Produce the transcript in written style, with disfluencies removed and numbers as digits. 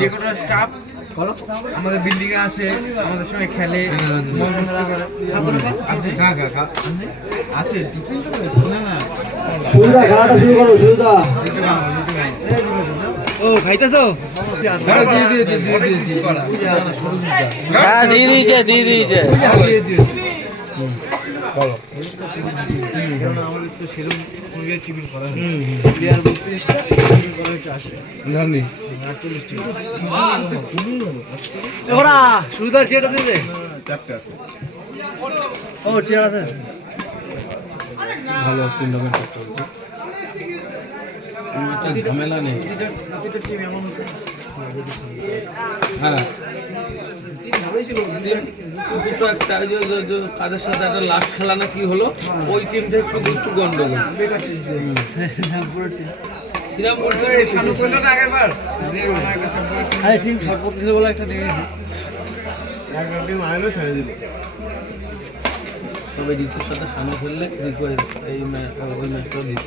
যে কোনো স্টাফ আমাদের বিল্ডিং এ আসে, আমাদের সঙ্গে খেলে, আছে ও খাইতেছো? হ্যাঁ দিয়ে দিয়েছে আমাদের তো সেরকম টিফিন করা হয় ওরা সুবিধার চেয়ারটা দেবে, চারটে আছে। ও চেয়ার আছে, ভালো টুর্নামেন্ট চলছে, ঝামেলা নেই। হ্যাঁ কাদের সাথে একটা লাখ খেলা না কি হলো, ওই টিমটা একটু গন্ডগোল। টিম শর্ট ছিল বলে একটা নিয়েছি, তবে রিতুর সাথে সামনে খেললে এই ওই ম্যাচটাও দিত।